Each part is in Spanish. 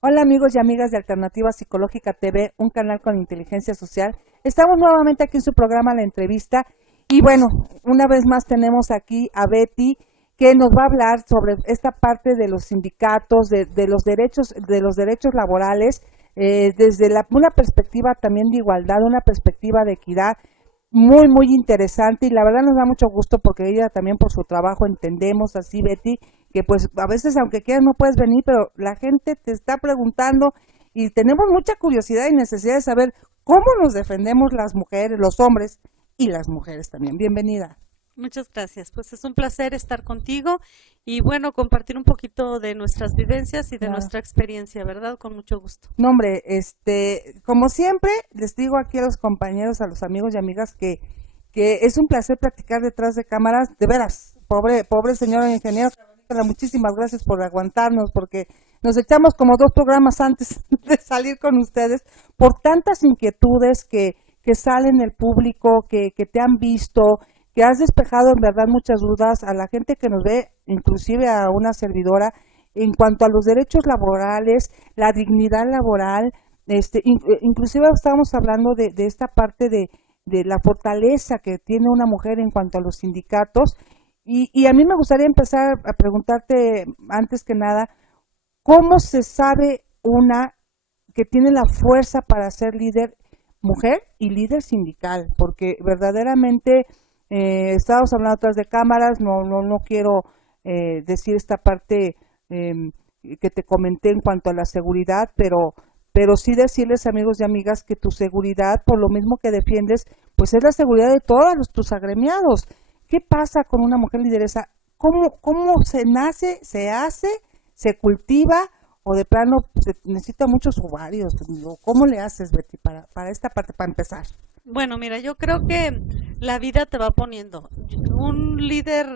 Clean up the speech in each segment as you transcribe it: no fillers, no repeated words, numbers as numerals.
Hola amigos y amigas de Alternativa Psicológica TV, un canal con inteligencia social. Estamos nuevamente aquí en su programa La Entrevista y bueno, una vez más tenemos aquí a Betty que nos va a hablar sobre esta parte de los sindicatos, de los derechos laborales, desde una perspectiva también de igualdad, una perspectiva de equidad muy interesante y la verdad nos da mucho gusto porque ella también por su trabajo entendemos así, Betty, que pues a veces aunque quieras no puedes venir, pero la gente te está preguntando y tenemos mucha curiosidad y necesidad de saber cómo nos defendemos las mujeres, los hombres y las mujeres también. Bienvenida. Muchas gracias. Pues es un placer estar contigo y bueno, compartir un poquito de nuestras vivencias y de Claro. nuestra experiencia, ¿verdad? Con mucho gusto. No, hombre, como siempre, les digo aquí a los compañeros, a los amigos y amigas que es un placer platicar detrás de cámaras, de veras, pobre señora ingeniero, muchísimas gracias por aguantarnos, porque nos echamos como 2 programas antes de salir con ustedes, por tantas inquietudes que salen del público, que te han visto, que has despejado en verdad muchas dudas a la gente que nos ve, inclusive a una servidora, en cuanto a los derechos laborales, la dignidad laboral, inclusive estábamos hablando de esta parte de la fortaleza que tiene una mujer en cuanto a los sindicatos, y a mí me gustaría empezar a preguntarte, antes que nada, ¿cómo se sabe una que tiene la fuerza para ser líder mujer y líder sindical? Porque verdaderamente estábamos hablando atrás de cámaras, no quiero decir esta parte eh, que te comenté en cuanto a la seguridad, pero sí decirles, amigos y amigas, que tu seguridad, por lo mismo que defiendes, pues es la seguridad de todos tus agremiados. ¿Qué pasa con una mujer lideresa? ¿Cómo se nace, se hace, se cultiva o de plano se necesita muchos ovarios? ¿Cómo le haces, Betty, para esta parte, para empezar? Bueno, mira, yo creo que la vida te va poniendo. Un líder,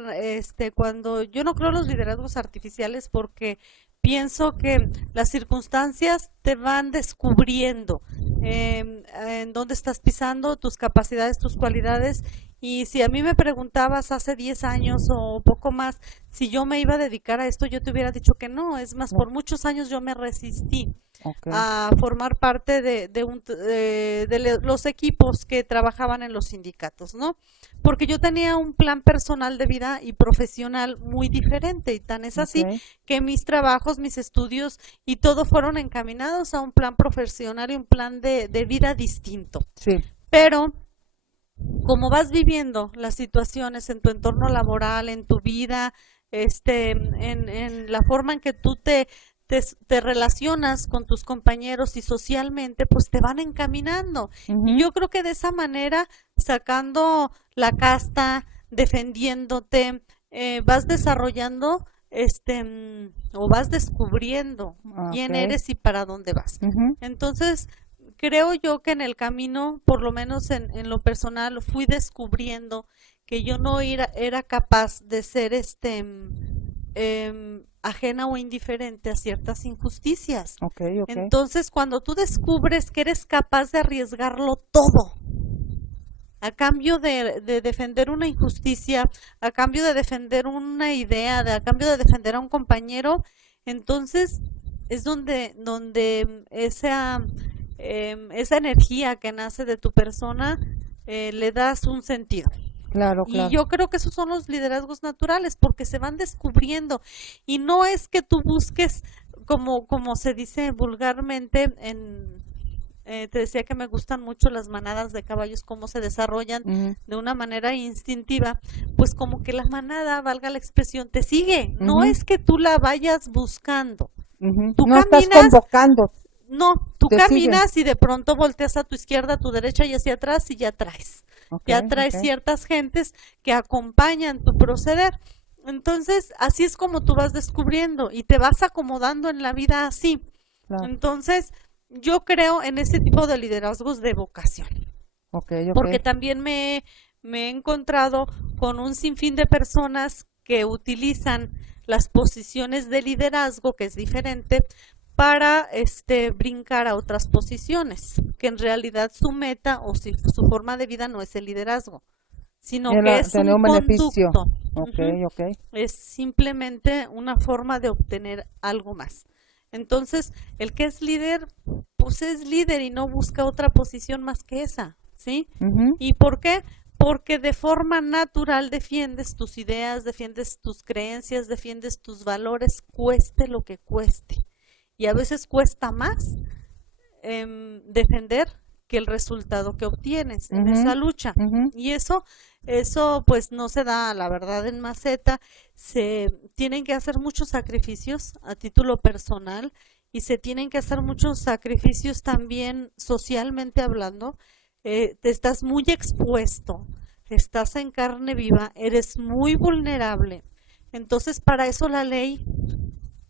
cuando yo no creo en los liderazgos artificiales porque pienso que las circunstancias te van descubriendo en dónde estás pisando, tus capacidades, tus cualidades. Y si a mí me preguntabas hace 10 años o poco más si yo me iba a dedicar a esto, yo te hubiera dicho que no. Es más, No. por muchos años yo me resistí Okay. a formar parte de los equipos que trabajaban en los sindicatos, ¿no? Porque yo tenía un plan personal de vida y profesional muy diferente y tan es así Okay. que mis trabajos, mis estudios y todo fueron encaminados a un plan profesional y un plan de vida distinto. Sí. Pero como vas viviendo las situaciones en tu entorno laboral, en tu vida, en la forma en que tú te relacionas con tus compañeros y socialmente, pues te van encaminando. Y Uh-huh. yo creo que de esa manera, sacando la casta, defendiéndote, vas desarrollando o vas descubriendo quién Okay. eres y para dónde vas. Uh-huh. Entonces, creo yo que en el camino, por lo menos en lo personal, fui descubriendo que yo no era capaz de ser ajena o indiferente a ciertas injusticias. Okay. Okay. Entonces, cuando tú descubres que eres capaz de arriesgarlo todo, a cambio de defender una injusticia, a cambio de defender una idea, a cambio de defender a un compañero, entonces es donde esa energía que nace de tu persona le das un sentido. Claro, Y claro. yo creo que esos son los liderazgos naturales, porque se van descubriendo. Y no es que tú busques, como se dice vulgarmente, te decía que me gustan mucho las manadas de caballos, cómo se desarrollan Uh-huh. de una manera instintiva, pues como que la manada, valga la expresión, te sigue. No Uh-huh. es que tú la vayas buscando. Uh-huh. Tú No estás caminas. convocando, No, tú te siguen. caminas y de pronto volteas a tu izquierda, a tu derecha y hacia atrás y ya Okay. traes Okay. ciertas gentes que acompañan tu proceder. Entonces, así es como tú vas descubriendo y te vas acomodando en la vida así. Claro. Entonces, yo creo en ese tipo de liderazgos de vocación, Okay. porque Okay. también me he encontrado con un sinfín de personas que utilizan las posiciones de liderazgo, que es diferente, para brincar a otras posiciones, que en realidad su meta o su forma de vida no es el liderazgo, sino que es Tener un un beneficio. conducto. Okay. Okay. Es simplemente una forma de obtener algo más. Entonces, el que es líder, pues es líder y no busca otra posición más que esa, ¿sí? Ujú. ¿Y por qué? Porque de forma natural defiendes tus ideas, defiendes tus creencias, defiendes tus valores, cueste lo que cueste. Y a veces cuesta más defender que el resultado que obtienes en Ujú, esa lucha. ujú. Y eso pues no se da, la verdad, en maceta. Se tienen que hacer muchos sacrificios a título personal y se tienen que hacer muchos sacrificios también socialmente hablando. Te estás muy expuesto, estás en carne viva, eres muy vulnerable. Entonces, para eso la ley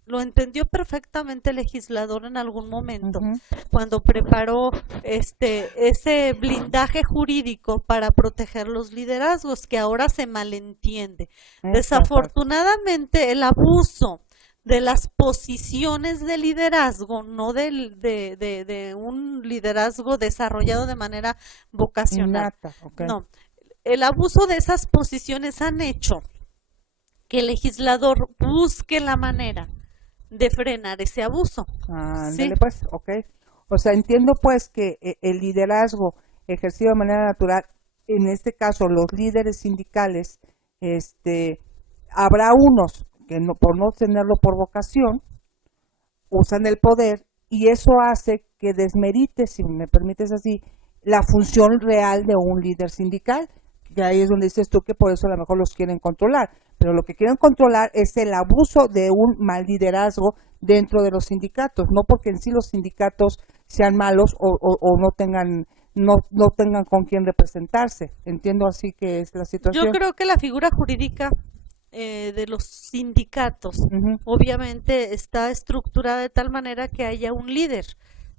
lo entendió perfectamente el legislador en algún momento, Ujú. cuando preparó ese blindaje jurídico para proteger los liderazgos, que ahora se malentiende. Esa Desafortunadamente, el abuso de las posiciones de liderazgo, no de un liderazgo desarrollado de manera vocacional. innata, ok. No, el abuso de esas posiciones han hecho que el legislador busque la manera de frenar ese abuso. Ándale Sí, pues, ok. O sea, entiendo pues que el liderazgo ejercido de manera natural, en este caso los líderes sindicales, habrá unos que no, por no tenerlo por vocación, usan el poder y eso hace que desmerite, si me permites así, la función real de un líder sindical. Y ahí es donde dices tú que por eso a lo mejor los quieren controlar. Pero lo que quieren controlar es el abuso de un mal liderazgo dentro de los sindicatos, no porque en sí los sindicatos sean malos o no tengan con quién representarse. Entiendo así que es la yo situación. creo que la figura jurídica de los sindicatos Ujú. obviamente está estructurada de tal manera que haya un líder,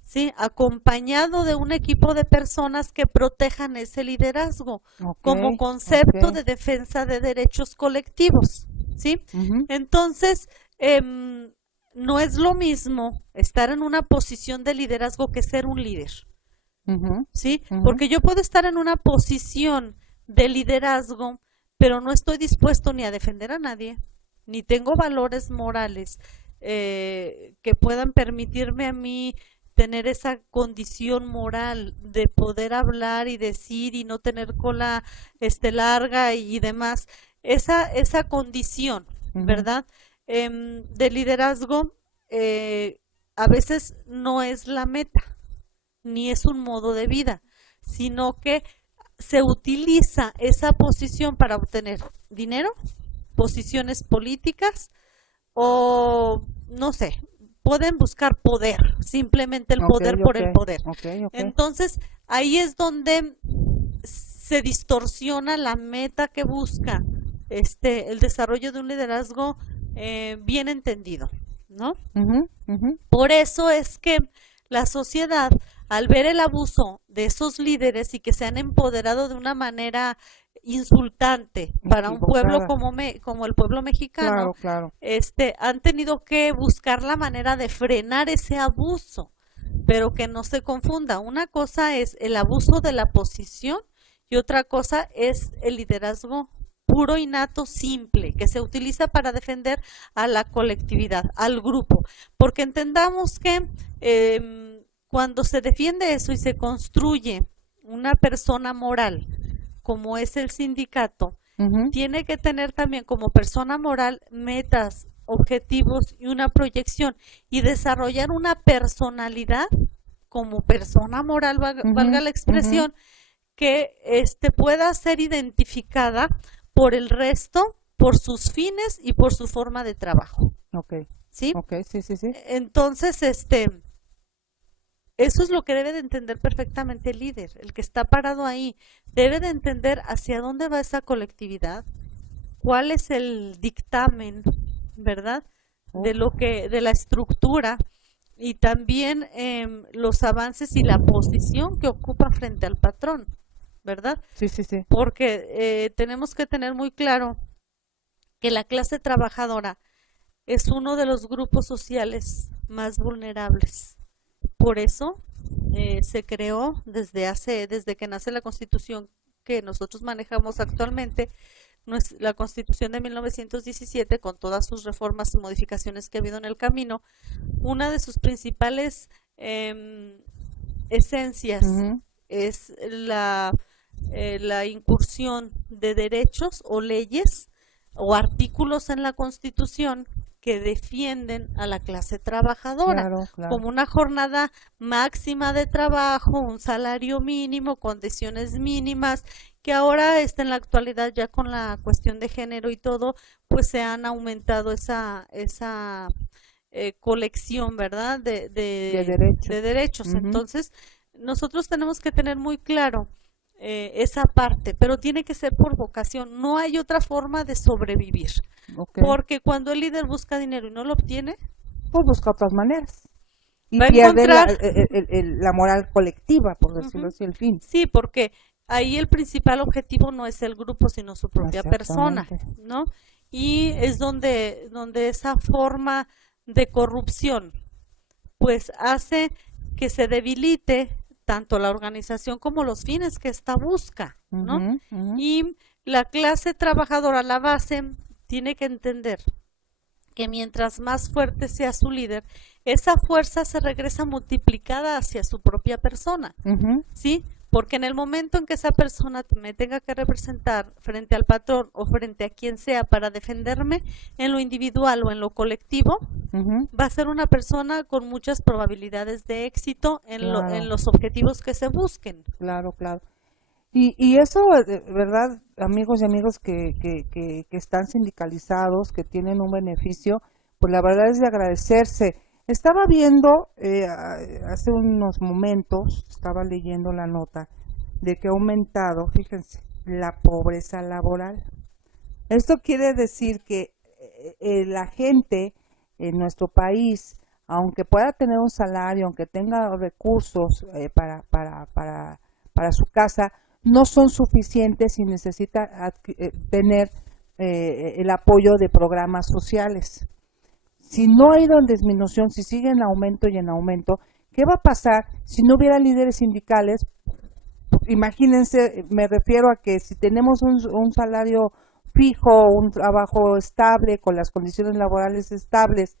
¿sí? Acompañado de un equipo de personas que protejan ese liderazgo Ok, como concepto ok. de defensa de derechos colectivos, ¿sí? Ujú, Entonces, no es lo mismo estar en una posición de liderazgo que ser un líder, ujú, ¿sí? ujú. Porque yo puedo estar en una posición de liderazgo, pero no estoy dispuesto ni a defender a nadie, ni tengo valores morales que puedan permitirme a mí tener esa condición moral de poder hablar y decir y no tener cola larga y demás. Esa condición, Ujú, ¿verdad? De liderazgo a veces no es la meta ni es un modo de vida, sino que se utiliza esa posición para obtener dinero, posiciones políticas o no sé, pueden buscar poder, simplemente el ok, poder por ok, el poder. ok, ok. Entonces, ahí es donde se distorsiona la meta que busca el desarrollo de un liderazgo bien entendido, ¿no? Ujú, ujú. Por eso es que la sociedad, al ver el abuso de esos líderes y que se han empoderado de una manera insultante para un pueblo Equivocada. como el pueblo mexicano, Claro, claro. han tenido que buscar la manera de frenar ese abuso, pero que no se confunda. Una cosa es el abuso de la posición y otra cosa es el liderazgo puro, innato, simple, que se utiliza para defender a la colectividad, al grupo. Porque entendamos que cuando se defiende eso y se construye una persona moral, como es el sindicato, Ujú, tiene que tener también como persona moral metas, objetivos y una proyección y desarrollar una personalidad como persona moral, valga ujú, la ujú. expresión, que pueda ser identificada por el resto, por sus fines y por su forma de trabajo, Ok, ¿sí? ok, sí, sí, sí. Entonces, eso es lo que debe de entender perfectamente el líder, el que está parado ahí, debe de entender hacia dónde va esa colectividad, cuál es el dictamen, ¿verdad? Uf, De la estructura y también los avances y la posición que ocupa frente al patrón, ¿verdad? sí, sí, sí. Porque tenemos que tener muy claro que la clase trabajadora es uno de los grupos sociales más vulnerables. Por eso se creó desde que nace la Constitución que nosotros manejamos actualmente, la Constitución de 1917, con todas sus reformas y modificaciones que ha habido en el camino, una de sus principales esencias Ujú. es la incursión de derechos o leyes o artículos en la Constitución que defienden a la clase trabajadora, Claro, claro. como una jornada máxima de trabajo, un salario mínimo, condiciones mínimas, que ahora en la actualidad ya con la cuestión de género y todo, pues se han aumentado esa colección, ¿verdad? De derechos. De derechos. Ujú. Entonces, nosotros tenemos que tener muy claro esa parte, pero tiene que ser por vocación. No hay otra forma de sobrevivir, Ok. porque cuando el líder busca dinero y no lo obtiene, Pues busca otras maneras. Y va a pierde encontrar, la moral colectiva, por decirlo ujú, así, el fin. sí, porque ahí el principal objetivo no es el grupo, sino su propia persona, Exactamente. ¿no? Y es donde esa forma de corrupción pues hace que se debilite tanto la organización como los fines que ésta busca, ¿no? Ujú, ujú. Y la clase trabajadora, la base, tiene que entender que mientras más fuerte sea su líder, esa fuerza se regresa multiplicada hacia su propia persona, Ujú. ¿sí? Porque en el momento en que esa persona me tenga que representar frente al patrón o frente a quien sea para defenderme en lo individual o en lo colectivo, Ujú. va a ser una persona con muchas probabilidades de éxito en Claro, los objetivos que se busquen. claro, claro. Y eso, ¿verdad? Amigos y amigos que están sindicalizados, que tienen un beneficio, pues la verdad es de agradecerse. Estaba viendo hace unos momentos, estaba leyendo la nota de que ha aumentado, fíjense, la pobreza laboral. Esto quiere decir que la gente en nuestro país, aunque pueda tener un salario, aunque tenga recursos para su casa, no son suficientes y necesita tener el apoyo de programas sociales. Si no ha ido en disminución, si sigue en aumento y en aumento, ¿qué va a pasar si no hubiera líderes sindicales? Imagínense, me refiero a que si tenemos un salario fijo, un trabajo estable, con las condiciones laborales estables,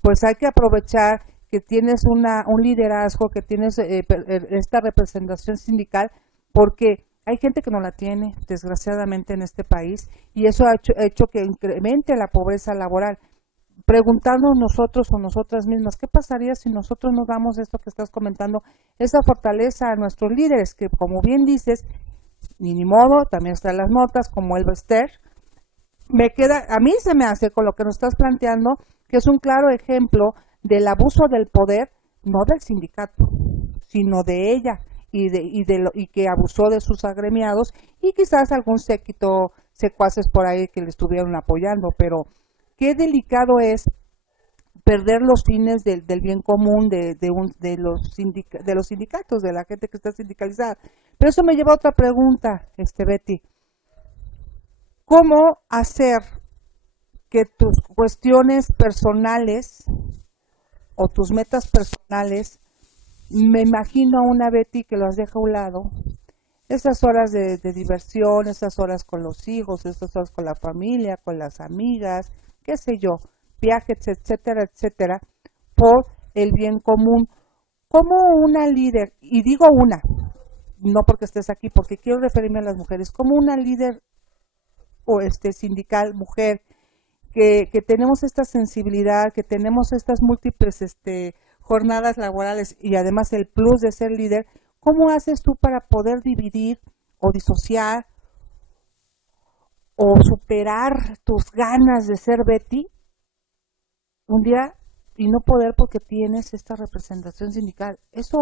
pues hay que aprovechar que tienes un liderazgo, que tienes esta representación sindical, porque hay gente que no la tiene, desgraciadamente, en este país, y eso ha hecho que incremente la pobreza laboral. Preguntarnos nosotros o nosotras mismas, ¿qué pasaría si nosotros nos damos esto que estás comentando, esa fortaleza a nuestros líderes, que como bien dices, ni modo, también están las notas, como el Bester, a mí se me hace con lo que nos estás planteando, que es un claro ejemplo del abuso del poder, no del sindicato, sino de ella, y que abusó de sus agremiados, y quizás algún séquito, secuaces por ahí que le estuvieron apoyando, pero qué delicado es perder los fines del bien común de los sindicatos, de la gente que está sindicalizada. Pero eso me lleva a otra pregunta, Betty. ¿Cómo hacer que tus cuestiones personales o tus metas personales, me imagino a una Betty que las deja a un lado, esas horas de diversión, esas horas con los hijos, esas horas con la familia, con las amigas, qué sé yo, viajes, etcétera, etcétera, por el bien común? Como una líder, y digo una, no porque estés aquí, porque quiero referirme a las mujeres, como una líder o sindical mujer, que tenemos esta sensibilidad, que tenemos estas múltiples jornadas laborales y además el plus de ser líder, ¿cómo haces tú para poder dividir o disociar o superar tus ganas de ser Betty un día y no poder porque tienes esta representación sindical? Eso,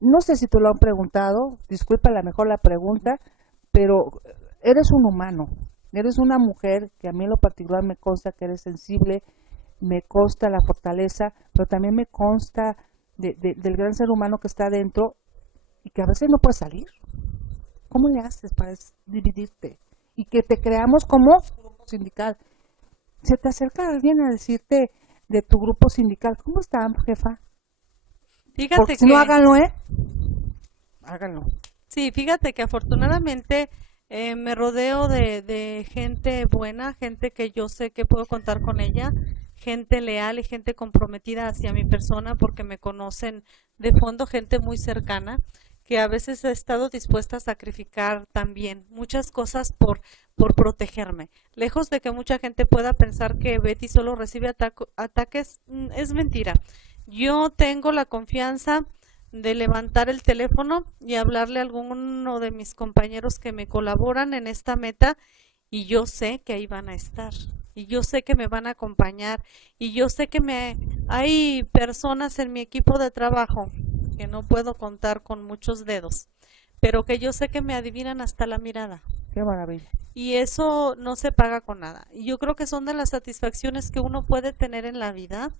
no sé si te lo han preguntado, disculpa a lo mejor la pregunta, pero eres un humano, eres una mujer que a mí en lo particular me consta que eres sensible, me consta la fortaleza, pero también me consta del gran ser humano que está adentro y que a veces no puede salir. ¿Cómo le haces para dividirte? Y que te creamos como grupo sindical. Se te acerca alguien a decirte de tu grupo sindical, ¿cómo está, jefa? Fíjate Porque si no, que, háganlo, ¿eh? Háganlo. sí, fíjate que afortunadamente Me rodeo de gente buena, gente que yo sé que puedo contar con ella, gente leal y gente comprometida hacia mi persona porque me conocen de fondo, gente muy cercana, que a veces he estado dispuesta a sacrificar también muchas cosas por protegerme. Lejos de que mucha gente pueda pensar que Betty solo recibe ataques, es mentira. Yo tengo la confianza de levantar el teléfono y hablarle a alguno de mis compañeros que me colaboran en esta meta y yo sé que ahí van a estar y yo sé que me van a acompañar y yo sé que hay personas en mi equipo de trabajo que no puedo contar con muchos dedos, pero que yo sé que me adivinan hasta la mirada. Qué maravilla. Y eso no se paga con nada. Y yo creo que son de las satisfacciones que uno puede tener en la vida.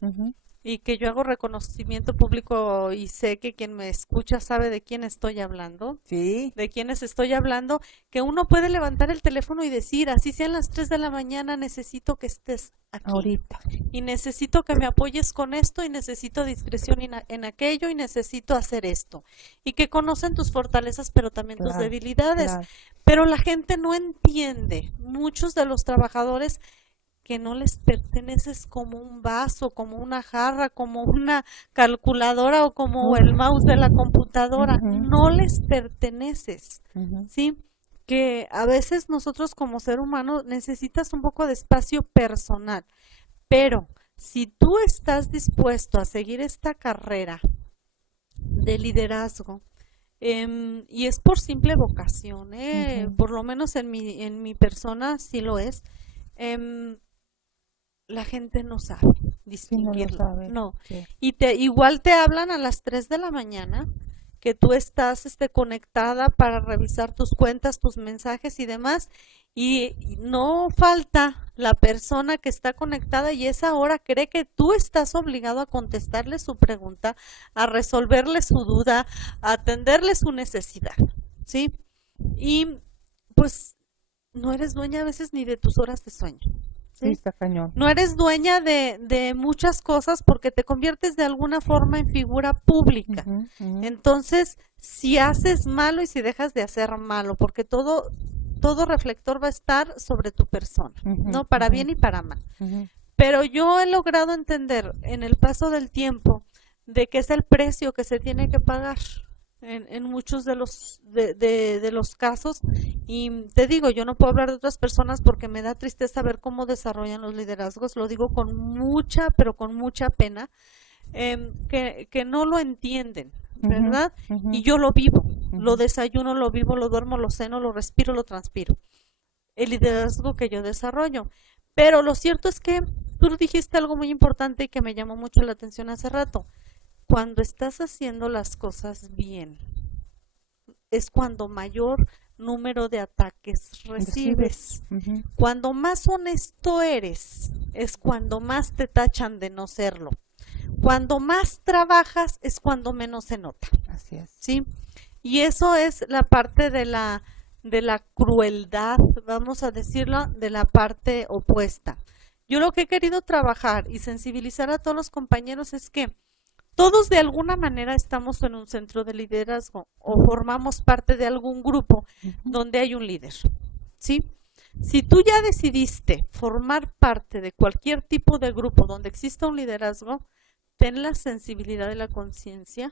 Y que yo hago reconocimiento público y sé que quien me escucha sabe de quién estoy hablando, Sí. de quiénes estoy hablando, que uno puede levantar el teléfono y decir, así sean las 3 de la mañana, necesito que estés aquí. Ahorita. Y necesito que me apoyes con esto, y necesito discreción en aquello, y necesito hacer esto. Y que conocen tus fortalezas, pero también tus debilidades. Claro. Pero la gente no entiende, muchos de los trabajadores, que no les perteneces como un vaso, como una jarra, como una calculadora o como el mouse de la computadora. No les perteneces, ¿sí? Que a veces nosotros como ser humano necesitas un poco de espacio personal, pero si tú estás dispuesto a seguir esta carrera de liderazgo, y es por simple vocación, por lo menos en mi persona sí lo es, la gente no sabe distinguirlo, Sí, no lo sabe. no. Sí. Y igual te hablan a las 3 de la mañana, que tú estás conectada para revisar tus cuentas, tus mensajes y demás, y no falta la persona que está conectada y esa hora cree que tú estás obligado a contestarle su pregunta, a resolverle su duda, a atenderle su necesidad, ¿sí? Y pues no eres dueña a veces ni de tus horas de sueño. Sí, está cañón. No eres dueña de muchas cosas porque te conviertes de alguna forma en figura pública. Entonces, si haces malo y si dejas de hacer malo, porque todo reflector va a estar sobre tu persona, ¿no? Para bien y para mal. Pero yo he logrado entender en el paso del tiempo de que es el precio que se tiene que pagar en muchos de los casos, y te digo, yo no puedo hablar de otras personas porque me da tristeza ver cómo desarrollan los liderazgos, lo digo con mucha, pero con mucha pena, que no lo entienden, ¿verdad? Y yo lo vivo, lo desayuno, lo vivo, lo duermo, lo ceno, lo respiro, lo transpiro, el liderazgo que yo desarrollo. Pero lo cierto es que tú dijiste algo muy importante y que me llamó mucho la atención hace rato. Cuando estás haciendo las cosas bien, es cuando mayor número de ataques recibes. Cuando más honesto eres, es cuando más te tachan de no serlo. Cuando más trabajas, es cuando menos se nota. Así es. ¿Sí? Y eso es la parte de la crueldad, vamos a decirlo, de la parte opuesta. Yo lo que he querido trabajar y sensibilizar a todos los compañeros es que todos de alguna manera estamos en un centro de liderazgo o formamos parte de algún grupo donde hay un líder, ¿sí? Si tú ya decidiste formar parte de cualquier tipo de grupo donde exista un liderazgo, ten la sensibilidad y la conciencia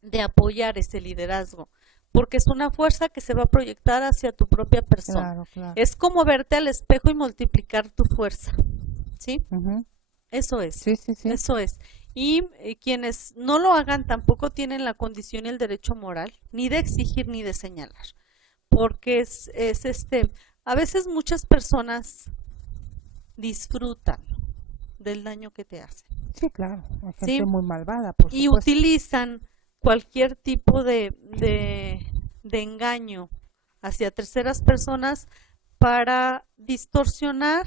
de apoyar ese liderazgo, porque es una fuerza que se va a proyectar hacia tu propia persona. Claro, claro. Es como verte al espejo y multiplicar tu fuerza, ¿sí? Eso es. Sí. Eso es. Y quienes no lo hagan tampoco tienen la condición y el derecho moral ni de exigir ni de señalar, porque a veces muchas personas disfrutan del daño que te hacen. Sí, claro, hay gente ¿sí? muy malvada, por y supuesto. utilizan cualquier tipo de engaño hacia terceras personas para distorsionar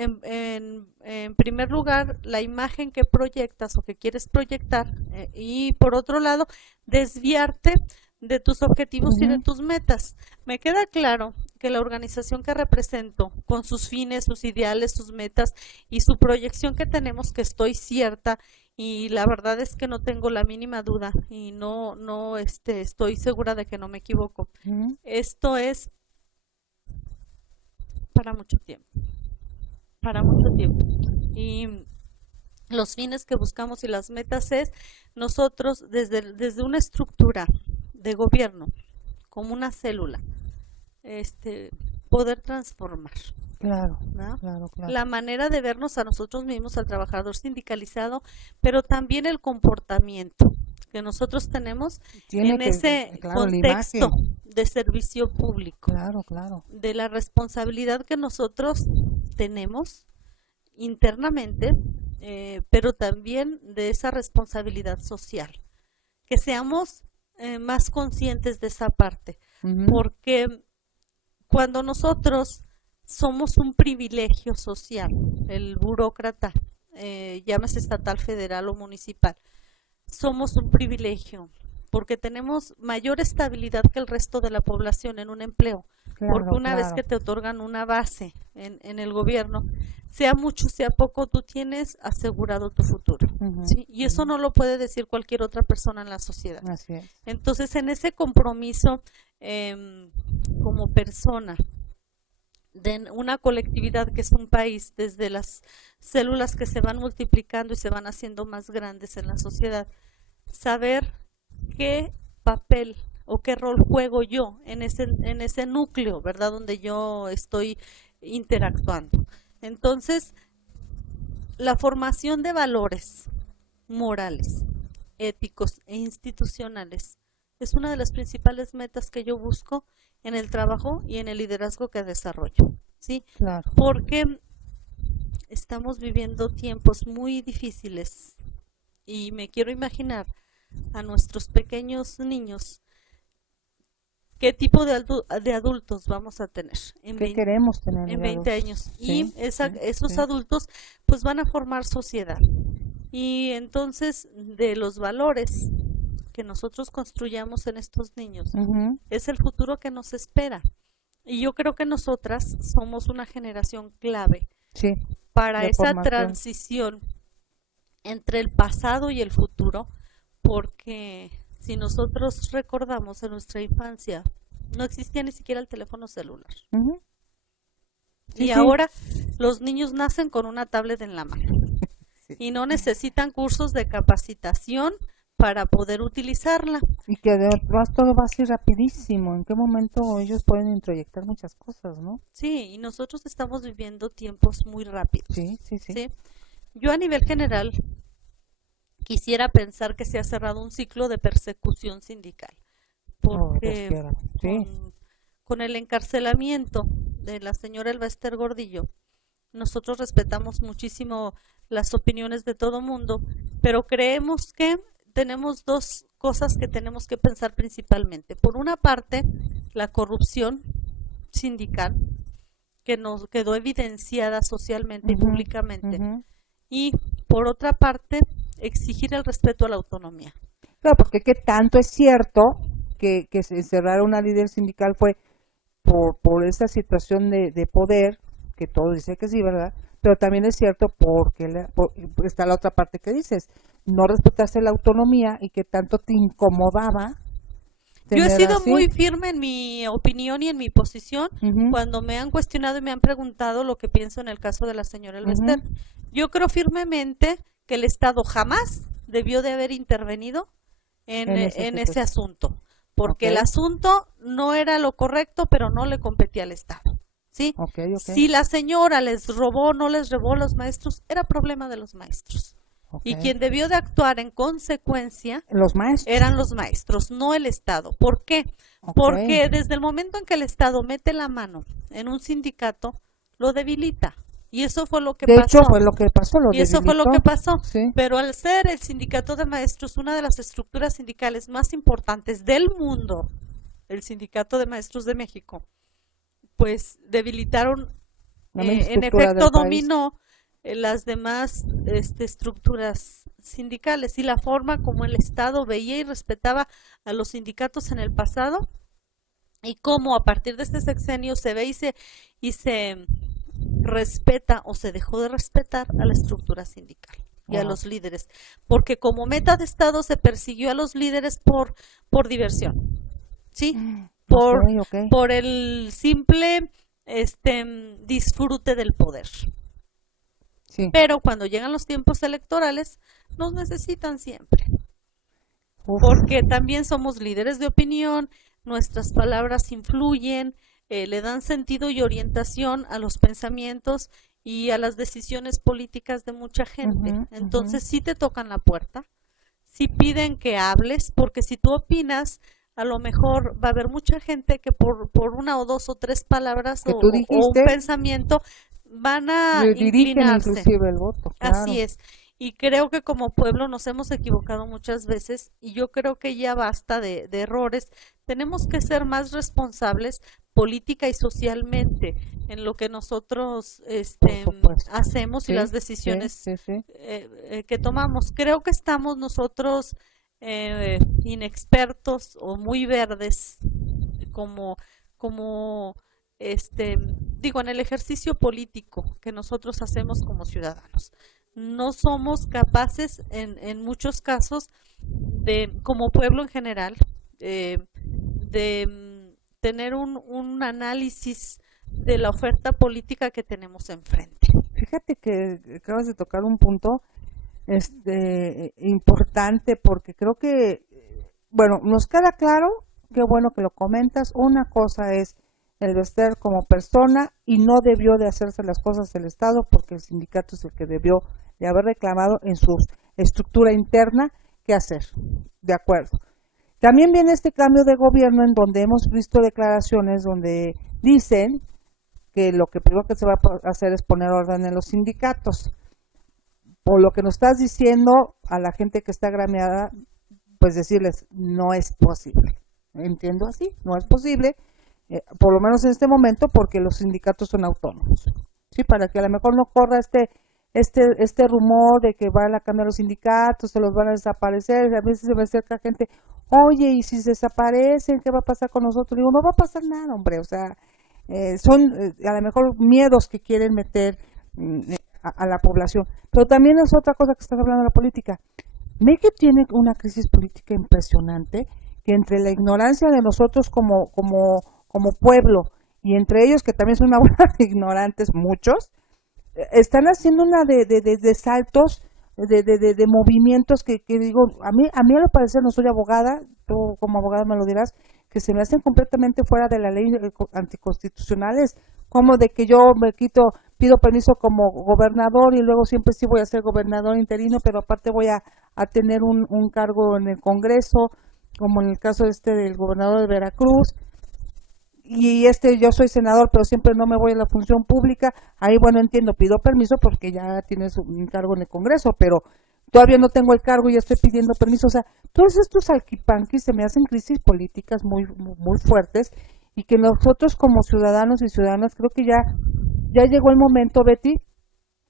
en primer lugar, la imagen que proyectas o que quieres proyectar, y por otro lado, desviarte de tus objetivos y de tus metas. Me queda claro que la organización que represento, con sus fines, sus ideales, sus metas y su proyección que tenemos, que estoy cierta y la verdad es que no tengo la mínima duda y no estoy segura de que no me equivoco. Esto es para mucho tiempo, para mucho tiempo. Y los fines que buscamos y las metas es nosotros desde una estructura de gobierno, como una célula, poder transformar. Claro, ¿no? claro. La manera de vernos a nosotros mismos, al trabajador sindicalizado, pero también el comportamiento que nosotros tenemos en ese contexto de servicio público. Claro. De la responsabilidad que nosotros tenemos internamente, pero también de esa responsabilidad social. Que seamos más conscientes de esa parte, porque cuando nosotros somos un privilegio social, el burócrata, llámese estatal, federal o municipal, somos un privilegio porque tenemos mayor estabilidad que el resto de la población en un empleo, porque una vez que te otorgan una base en el gobierno, sea mucho, sea poco, tú tienes asegurado tu futuro, ¿sí? Y eso no lo puede decir cualquier otra persona en la sociedad. Así es. Entonces, en ese compromiso como persona, de una colectividad que es un país, desde las células que se van multiplicando y se van haciendo más grandes en la sociedad, saber qué papel o qué rol juego yo en ese núcleo, ¿verdad? Donde yo estoy interactuando. Entonces, la formación de valores morales, éticos e institucionales es una de las principales metas que yo busco en el trabajo y en el liderazgo que desarrollo, ¿sí? Claro. Porque estamos viviendo tiempos muy difíciles y me quiero imaginar a nuestros pequeños niños qué tipo de adultos vamos a tener queremos tener en 20 años. Sí, y esos adultos pues van a formar sociedad. Y entonces de los valores que nosotros construyamos en estos niños es el futuro que nos espera. Y yo creo que nosotras somos una generación clave para esa transición entre el pasado y el futuro, porque si nosotros recordamos en nuestra infancia, no existía ni siquiera el teléfono celular. Y ahora los niños nacen con una tablet en la mano y no necesitan cursos de capacitación para poder utilizarla. Y que además todo va así rapidísimo. ¿En qué momento ellos pueden introyectar muchas cosas, no? Sí, y nosotros estamos viviendo tiempos muy rápidos. Sí. Yo a nivel general quisiera pensar que se ha cerrado un ciclo de persecución sindical, porque con el encarcelamiento de la señora Elba Ester Gordillo, nosotros respetamos muchísimo las opiniones de todo mundo, pero creemos que tenemos dos cosas que tenemos que pensar principalmente. Por una parte, la corrupción sindical, que nos quedó evidenciada socialmente y públicamente, y por otra parte, exigir el respeto a la autonomía. Claro, porque qué tanto es cierto que se encerrara una líder sindical fue por esa situación de poder, que todo dice que sí, ¿verdad? Pero también es cierto porque está la otra parte que dices, no respetaste la autonomía y que tanto te incomodaba. Yo he sido muy firme en mi opinión y en mi posición cuando me han cuestionado y me han preguntado lo que pienso en el caso de la señora Elba Ester. Yo creo firmemente que el Estado jamás debió de haber intervenido en ese asunto, porque el asunto no era lo correcto, pero no le competía al Estado. ¿Sí? Si la señora les robó o no les robó a los maestros, era problema de los maestros. Y quien debió de actuar en consecuencia eran los maestros, no el Estado. ¿Por qué? Porque desde el momento en que el Estado mete la mano en un sindicato, lo debilita. Y eso fue lo que pasó. De hecho, fue lo que pasó. Eso fue lo que pasó. Sí. Pero al ser el sindicato de maestros una de las estructuras sindicales más importantes del mundo, el Sindicato de Maestros de México, pues debilitaron, en efecto dominó las demás estructuras sindicales, y la forma como el Estado veía y respetaba a los sindicatos en el pasado y cómo a partir de este sexenio se ve y se respeta o se dejó de respetar a la estructura sindical y a Wow. los líderes, porque como meta de Estado se persiguió a los líderes por diversión, ¿sí? Ok, Por, ok. por el simple disfrute del poder. Sí. Pero cuando llegan los tiempos electorales, nos necesitan siempre, Uf. porque también somos líderes de opinión, nuestras palabras influyen, le dan sentido y orientación a los pensamientos y a las decisiones políticas de mucha gente. Ujú, ujú. Entonces sí te tocan la puerta, sí piden que hables, porque si tú opinas, a lo mejor va a haber mucha gente que por una o dos o tres palabras Que tú o un dijiste, pensamiento van a le dirigen inclinarse. inclusive el voto, claro. Así es. Y creo que como pueblo nos hemos equivocado muchas veces y yo creo que ya basta de errores. Tenemos que ser más responsables política y socialmente en lo que nosotros Por supuesto. hacemos y las Sí, sí, decisiones sí, sí. que tomamos. Creo que estamos nosotros inexpertos o muy verdes como, como digo, en el ejercicio político que nosotros hacemos como ciudadanos. No somos capaces en muchos casos de, como pueblo en general, de tener un análisis de la oferta política que tenemos enfrente. Fíjate que acabas de tocar un punto importante porque creo que, bueno, nos queda claro, qué bueno que lo comentas, una cosa es el Bester como persona y no debió de hacerse las cosas del Estado porque el sindicato es el que debió de haber reclamado en su estructura interna qué hacer, de acuerdo. También viene este cambio de gobierno en donde hemos visto declaraciones donde dicen que lo que primero que se va a hacer es poner orden en los sindicatos. Por lo que nos estás diciendo a la gente que está grameada, pues decirles, no es posible. Entiendo así, no es posible, por lo menos en este momento, porque los sindicatos son autónomos. Sí, para que a lo mejor no corra este rumor de que van a cambiar los sindicatos, se los van a desaparecer. A veces se me acerca gente, oye, y si se desaparecen, ¿qué va a pasar con nosotros? Digo, no va a pasar nada, hombre, o sea, son a lo mejor miedos que quieren meter a la población. Pero también es otra cosa que estás hablando de la política. México tiene una crisis política impresionante que entre la ignorancia de nosotros como pueblo y entre ellos que también son una bola de ignorantes muchos, están haciendo una de saltos, de movimientos que digo, a mí a lo parecer no soy abogada, tú como abogada me lo dirás, que se me hacen completamente fuera de la ley anticonstitucionales, como de que yo pido permiso como gobernador y luego siempre sí voy a ser gobernador interino, pero aparte voy a tener un cargo en el Congreso, como en el caso del gobernador de Veracruz, y yo soy senador, pero siempre no me voy a la función pública. Ahí, bueno, entiendo, pido permiso porque ya tienes un cargo en el Congreso, pero todavía no tengo el cargo y ya estoy pidiendo permiso. O sea, todos estos alquipanquis se me hacen crisis políticas muy fuertes y que nosotros como ciudadanos y ciudadanas creo que ya llegó el momento, Betty,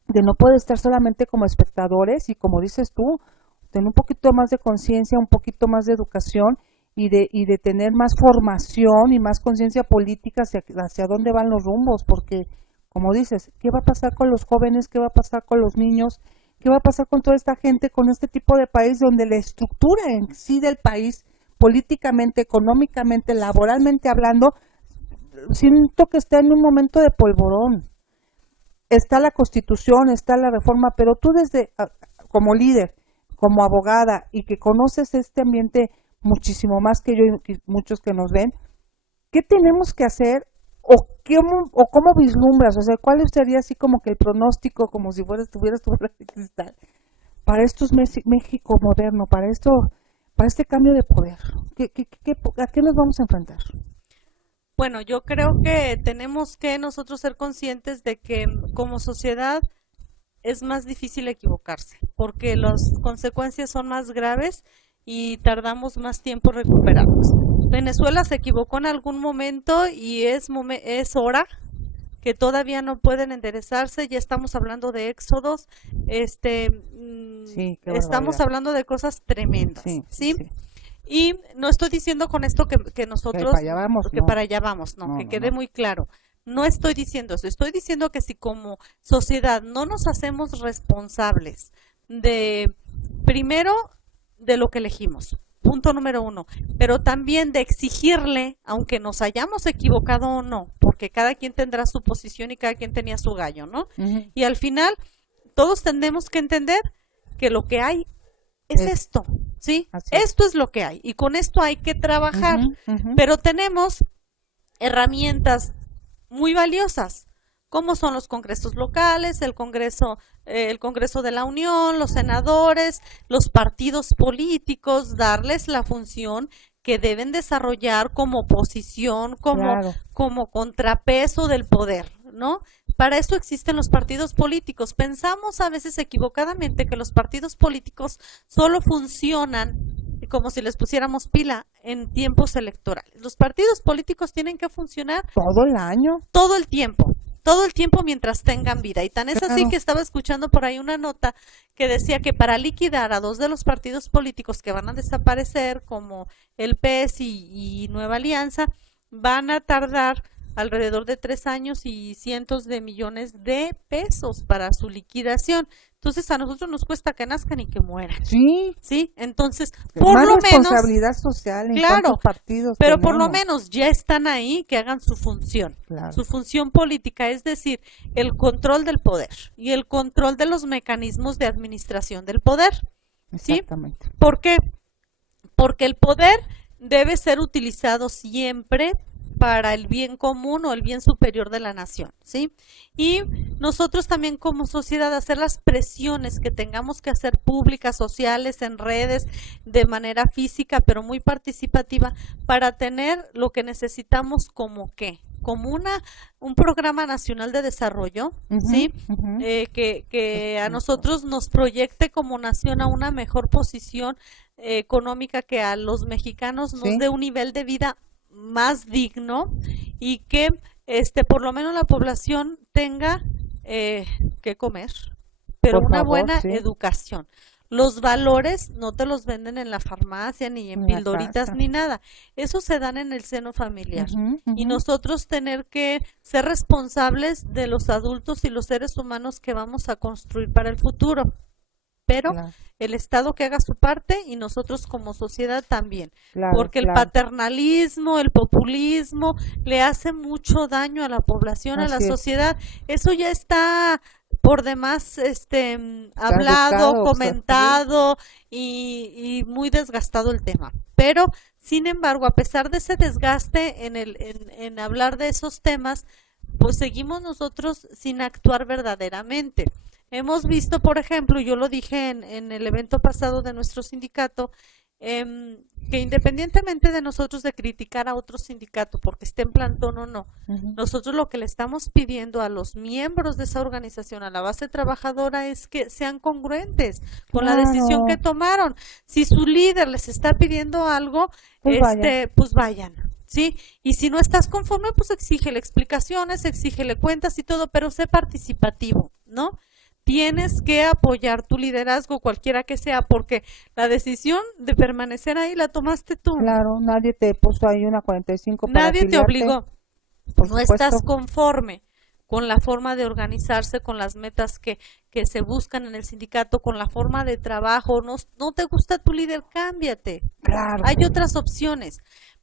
de no poder estar solamente como espectadores y como dices tú, tener un poquito más de conciencia, un poquito más de educación y de tener más formación y más conciencia política hacia dónde van los rumbos, porque, como dices, ¿qué va a pasar con los jóvenes? ¿Qué va a pasar con los niños? ¿Qué va a pasar con toda esta gente, con este tipo de país donde la estructura en sí del país, políticamente, económicamente, laboralmente hablando, siento que está en un momento de polvorón? Está la Constitución, está la reforma, pero tú como líder, como abogada y que conoces este ambiente muchísimo más que yo y muchos que nos ven, ¿qué tenemos que hacer o cómo vislumbras? O sea, ¿cuál sería así como que el pronóstico, como si tuvieras tu bola de cristal, para estos México moderno, para este cambio de poder? ¿A qué nos vamos a enfrentar? Bueno, yo creo que tenemos que nosotros ser conscientes de que como sociedad es más difícil equivocarse, porque las consecuencias son más graves y tardamos más tiempo en recuperarnos. Venezuela se equivocó en algún momento y es hora que todavía no pueden enderezarse, ya estamos hablando de éxodos, Sí, qué estamos barbaridad. hablando de cosas tremendas, Sí, ¿sí? sí. Y no estoy diciendo con esto que nosotros, para allá vamos, que no. para allá vamos, no, No, que no, quede no. muy claro. No estoy diciendo eso, estoy diciendo que si como sociedad no nos hacemos responsables de, primero, de lo que elegimos, punto número uno, pero también de exigirle, aunque nos hayamos equivocado o no, porque cada quien tendrá su posición y cada quien tenía su gallo, ¿no? Ujú. Y al final, todos tenemos que entender que lo que hay es esto, ¿sí? Así es. Esto es lo que hay y con esto hay que trabajar, Ujú, ujú. pero tenemos herramientas muy valiosas, como son los congresos locales, el Congreso de la Unión, los senadores, los partidos políticos, darles la función que deben desarrollar como oposición, Claro. como contrapeso del poder, ¿no? Para eso existen los partidos políticos. Pensamos a veces equivocadamente que los partidos políticos solo funcionan como si les pusiéramos pila en tiempos electorales. Los partidos políticos tienen que funcionar Todo el año. todo el tiempo mientras tengan vida. Y tan es así Claro. que estaba escuchando por ahí una nota que decía que para liquidar a dos de los partidos políticos que van a desaparecer, como el PES y Nueva Alianza, van a tardar alrededor de 3 años y cientos de millones de pesos para su liquidación. Entonces a nosotros nos cuesta que nazcan y que mueran, Sí. ¿sí? Entonces, por Más lo menos, responsabilidad social en claro, cuántos partidos pero por lo tenemos. menos ya están ahí, que hagan su función, Claro. su función política, es decir, el control del poder y el control de los mecanismos de administración del poder, ¿sí? Exactamente. ¿Por qué? Porque el poder debe ser utilizado siempre para el bien común o el bien superior de la nación, ¿sí? Y nosotros también como sociedad hacer las presiones que tengamos que hacer públicas, sociales, en redes, de manera física, pero muy participativa, para tener lo que necesitamos como qué, como un programa nacional de desarrollo, Ujú, ¿sí? ujú. Que a nosotros nos proyecte como nación a una mejor posición económica, que a los mexicanos nos Sí. dé un nivel de vida más digno y que por lo menos la población tenga que comer, pero Por una favor, buena sí. educación. Los valores no te los venden en la farmacia, ni en En la pildoritas, casa. ni nada. Eso se dan en el seno familiar. Ujú, Y ujú. nosotros tener que ser responsables de los adultos y los seres humanos que vamos a construir para el futuro. Pero Claro, el Estado que haga su parte y nosotros como sociedad también. claro, Porque el claro. paternalismo, el populismo le hace mucho daño a la población, a la Así es. sociedad. Eso ya está por demás hablado, Caducado, o sea, comentado y muy desgastado el tema. Pero, sin embargo, a pesar de ese desgaste en hablar de esos temas, pues seguimos nosotros sin actuar verdaderamente. Hemos visto, por ejemplo, yo lo dije en el evento pasado de nuestro sindicato, que independientemente de nosotros de criticar a otro sindicato porque esté en plantón o no, Ujú. nosotros lo que le estamos pidiendo a los miembros de esa organización, a la base trabajadora, es que sean congruentes con la decisión que Claro. tomaron. Si su líder les está pidiendo algo, Pues vayan. pues vayan. ¿Sí? Y si no estás conforme, pues exígele explicaciones, exígele cuentas y todo, pero sé participativo, ¿no? Tienes que apoyar tu liderazgo, cualquiera que sea, porque la decisión de permanecer ahí la tomaste tú. Claro, nadie te puso ahí una 45 para Nadie te afiliarte, obligó. por No supuesto. estás conforme con la forma de organizarse, con las metas que se buscan en el sindicato, con la forma de trabajo. No te gusta tu líder, cámbiate. Claro, Hay otras opciones,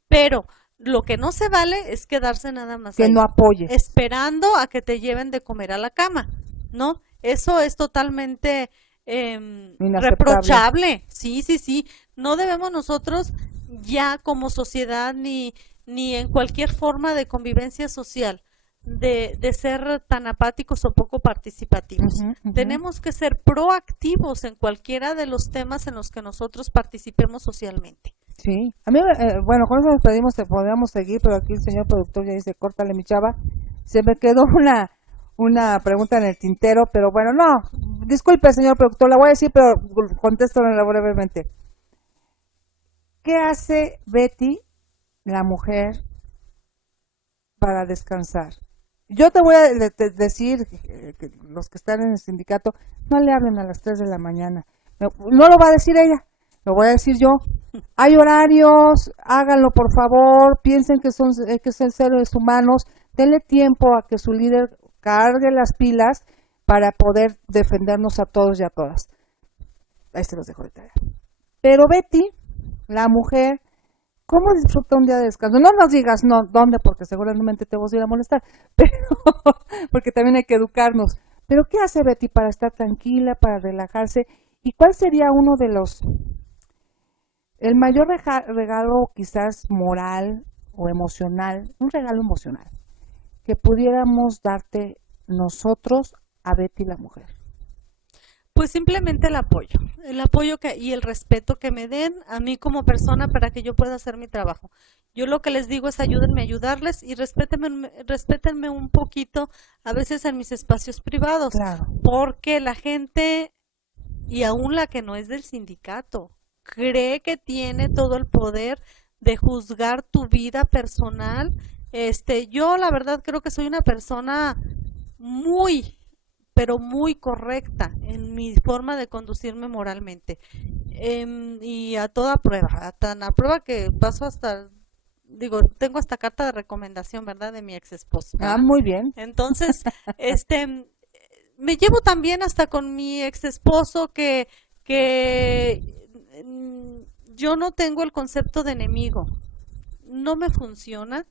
pero lo que no se vale es quedarse nada más que ahí, no apoyes. esperando a que te lleven de comer a la cama, ¿no? Eso es totalmente Inaceptable. reprochable. Sí, sí, sí. No debemos nosotros ya como sociedad ni en cualquier forma de convivencia social de ser tan apáticos o poco participativos. Ujú, ujú. Tenemos que ser proactivos en cualquiera de los temas en los que nosotros participemos socialmente. Sí, a mí, bueno, con eso nos pedimos, podríamos seguir, pero aquí el señor productor ya dice, córtale mi chava. Se me quedó una pregunta en el tintero, pero bueno, no, disculpe señor productor, la voy a decir, pero contesto brevemente. ¿Qué hace Betty, la mujer, para descansar? Yo te voy a decir, que los que están en el sindicato, no le hablen a las 3 de la mañana. No lo va a decir ella. lo voy a decir yo. Hay horarios, háganlo por favor, piensen que son seres humanos, denle tiempo a que su líder cargue las pilas para poder defendernos a todos y a todas. Ahí se los dejo de tarea. Pero Betty, la mujer, ¿cómo disfruta un día de descanso? No nos digas no, dónde, porque seguramente te vas a ir a molestar, pero porque también hay que educarnos. Pero ¿qué hace Betty para estar tranquila, para relajarse? ¿Y cuál sería uno de el mayor regalo quizás moral o emocional, un regalo emocional, que pudiéramos darte nosotros a Betty la mujer? Pues simplemente el apoyo y el respeto que me den a mí como persona para que yo pueda hacer mi trabajo. Yo lo que les digo es ayúdenme a ayudarles y respétenme un poquito a veces en mis espacios privados, Claro. porque la gente, y aún la que no es del sindicato, cree que tiene todo el poder de juzgar tu vida personal. Yo la verdad creo que soy una persona muy, pero muy correcta en mi forma de conducirme moralmente. Y a toda prueba, a tan a prueba que paso hasta, tengo hasta carta de recomendación, ¿verdad? De mi ex esposo. Ah, muy bien. Entonces, me llevo también hasta con mi ex esposo que yo no tengo el concepto de enemigo, no me funciona,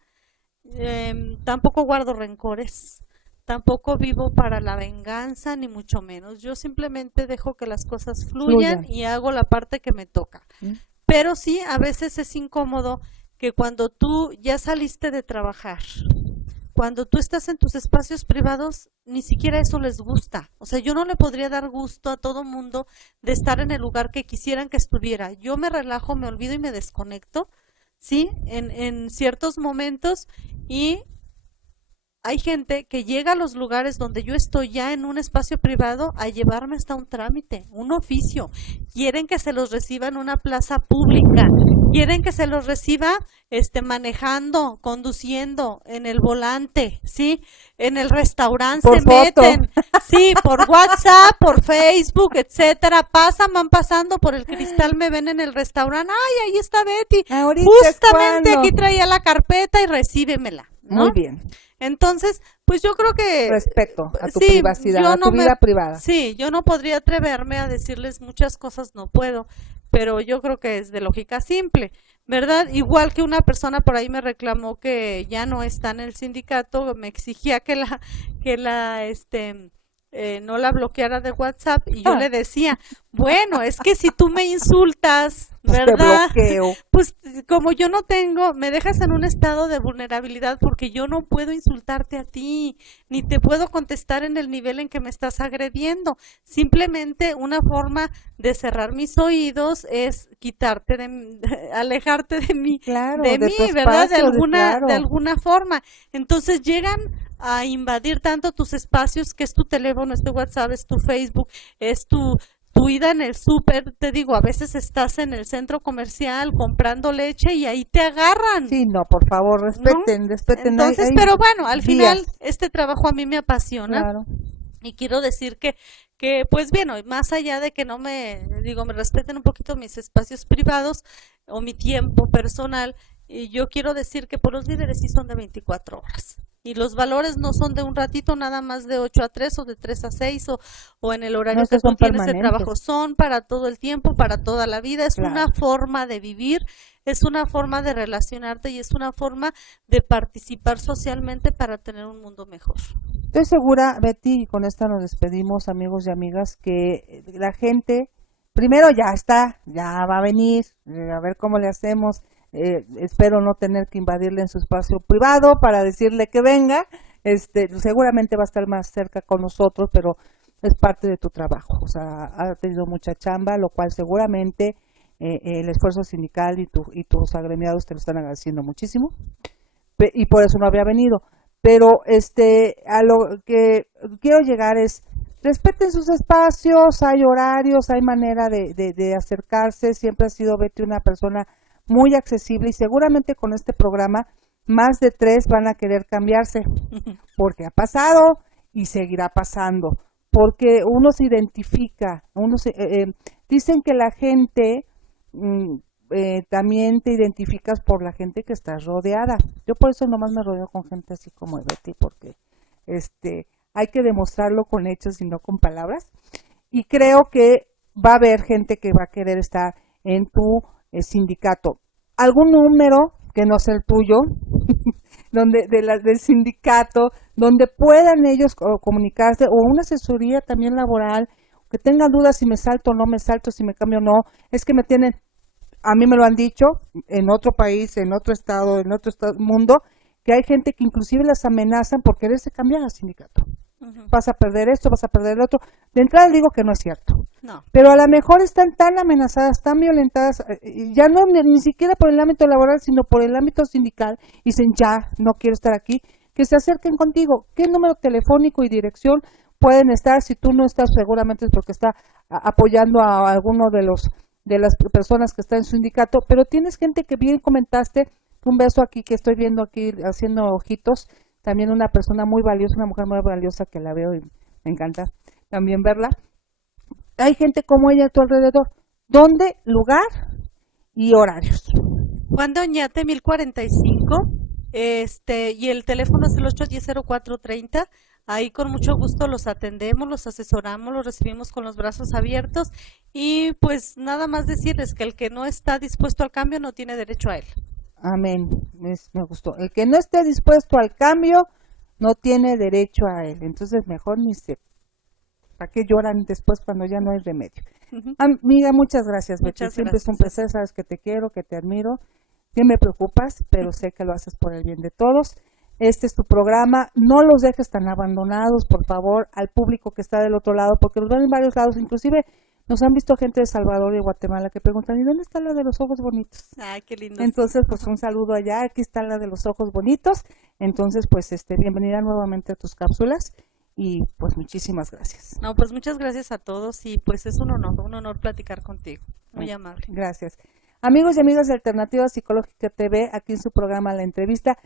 tampoco guardo rencores, tampoco vivo para la venganza, ni mucho menos. Yo simplemente dejo que las cosas fluyan y hago la parte que me toca. Pero sí, a veces es incómodo que cuando tú ya saliste de trabajar, cuando tú estás en tus espacios privados, ni siquiera eso les gusta. O sea, yo no le podría dar gusto a todo mundo de estar en el lugar que quisieran que estuviera. Yo me relajo, me olvido y me desconecto, ¿sí? En ciertos momentos, y hay gente que llega a los lugares donde yo estoy ya en un espacio privado a llevarme hasta un trámite, un oficio. Quieren que se los reciba en una plaza pública. Quieren que se los reciba manejando, conduciendo, en el volante, ¿sí? En el restaurante por se foto. meten, sí, por WhatsApp, por Facebook, etcétera. Van pasando por el cristal, me ven en el restaurante. Ay, ahí está Betty. Ahorita Justamente aquí traía la carpeta y recíbemela, ¿no? Muy bien. Entonces, pues yo creo que respeto a tu sí, privacidad, yo a tu no vida privada. Sí, yo no podría atreverme a decirles muchas cosas, no puedo, pero yo creo que es de lógica simple, ¿verdad? Igual que una persona por ahí me reclamó que ya no está en el sindicato, me exigía que no la bloqueara de WhatsApp, y yo le decía, bueno, es que si tú me insultas, ¿verdad? Te bloqueo. Pues como yo no tengo, me dejas en un estado de vulnerabilidad porque yo no puedo insultarte a ti, ni te puedo contestar en el nivel en que me estás agrediendo. Simplemente una forma de cerrar mis oídos es alejarte de mí, claro, de mí, tu ¿verdad? espacio, De alguna forma. Entonces llegan a invadir tanto tus espacios, que es tu teléfono, es tu WhatsApp, es tu Facebook, es tu ida en el súper. Te digo, a veces estás en el centro comercial comprando leche y ahí te agarran. Sí, no, por favor, respeten. Entonces, pero bueno, al final este trabajo a mí me apasiona. Claro. Y quiero decir que pues bien, más allá de que no me respeten un poquito mis espacios privados o mi tiempo personal, y yo quiero decir que por los líderes sí son de 24 horas. Y los valores no son de un ratito, nada más de 8 a 3 o de 3 a 6 o en el horario que tú tienes de trabajo. Son para todo el tiempo, para toda la vida. Es una forma de vivir, es una forma de relacionarte y es una forma de participar socialmente para tener un mundo mejor. Estoy segura, Betty, y con esta nos despedimos, amigos y amigas, que la gente, primero ya va a venir, a ver cómo le hacemos. Espero no tener que invadirle en su espacio privado para decirle que venga. Seguramente va a estar más cerca con nosotros, pero es parte de tu trabajo. O sea, ha tenido mucha chamba, lo cual seguramente el esfuerzo sindical y tus agremiados te lo están agradeciendo muchísimo. Y por eso no había venido. Pero a lo que quiero llegar es, respeten sus espacios, hay horarios, hay manera de acercarse. Siempre ha sido Betty una persona muy accesible, y seguramente con este programa más de 3 van a querer cambiarse, porque ha pasado y seguirá pasando, porque uno se identifica, dicen que la gente también te identificas por la gente que estás rodeada. Yo por eso nomás me rodeo con gente así como Betty, porque hay que demostrarlo con hechos y no con palabras. Y creo que va a haber gente que va a querer estar en tu sindicato. Algún número que no sea el tuyo, del sindicato, donde puedan ellos comunicarse, o una asesoría también laboral, que tengan dudas si me salto o no me salto, si me cambio o no. Es que me tienen, a mí me lo han dicho, en otro país, en otro estado, mundo, que hay gente que inclusive las amenazan por quererse cambiar al sindicato. Vas a perder esto, vas a perder el otro. De entrada digo que no es cierto. No. Pero a lo mejor están tan amenazadas, tan violentadas, ya no ni siquiera por el ámbito laboral, sino por el ámbito sindical, y dicen, ya, no quiero estar aquí, que se acerquen contigo. ¿Qué número telefónico y dirección pueden estar? Si tú no estás, seguramente es porque está apoyando a alguno de las personas que están en su sindicato, pero tienes gente que bien comentaste, un beso aquí que estoy viendo aquí haciendo ojitos, también una persona muy valiosa, una mujer muy valiosa que la veo y me encanta también verla. Hay gente como ella a tu alrededor. ¿Dónde? Lugar y horarios. Juan de Oñate, 1045, y el teléfono es el 810-0430. Ahí con mucho gusto los atendemos, los asesoramos, los recibimos con los brazos abiertos y pues nada más decirles que el que no está dispuesto al cambio no tiene derecho a él. Amén, me gustó. El que no esté dispuesto al cambio no tiene derecho a él. Entonces mejor ni se... ¿Para qué lloran después cuando ya no hay remedio? Amiga, muchas gracias, Betty. Muchas Siempre gracias. Es un placer, sabes que te quiero, que te admiro, que me preocupas, pero sé que lo haces por el bien de todos. Este es tu programa, no los dejes tan abandonados, por favor, al público que está del otro lado, porque los ven en varios lados, inclusive nos han visto gente de Salvador y Guatemala que preguntan, ¿y dónde está la de los ojos bonitos? Ay, qué lindo. Entonces, pues un saludo allá, aquí está la de los ojos bonitos. Entonces, pues bienvenida nuevamente a tus cápsulas y pues muchísimas gracias. No, pues muchas gracias a todos y pues es un honor platicar contigo. Muy amable. Gracias. Amigos y amigas de Alternativa Psicológica TV, aquí en su programa La Entrevista.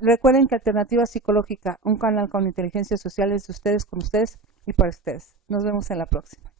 Recuerden que Alternativa Psicológica, un canal con inteligencia social, es de ustedes, con ustedes y para ustedes. Nos vemos en la próxima.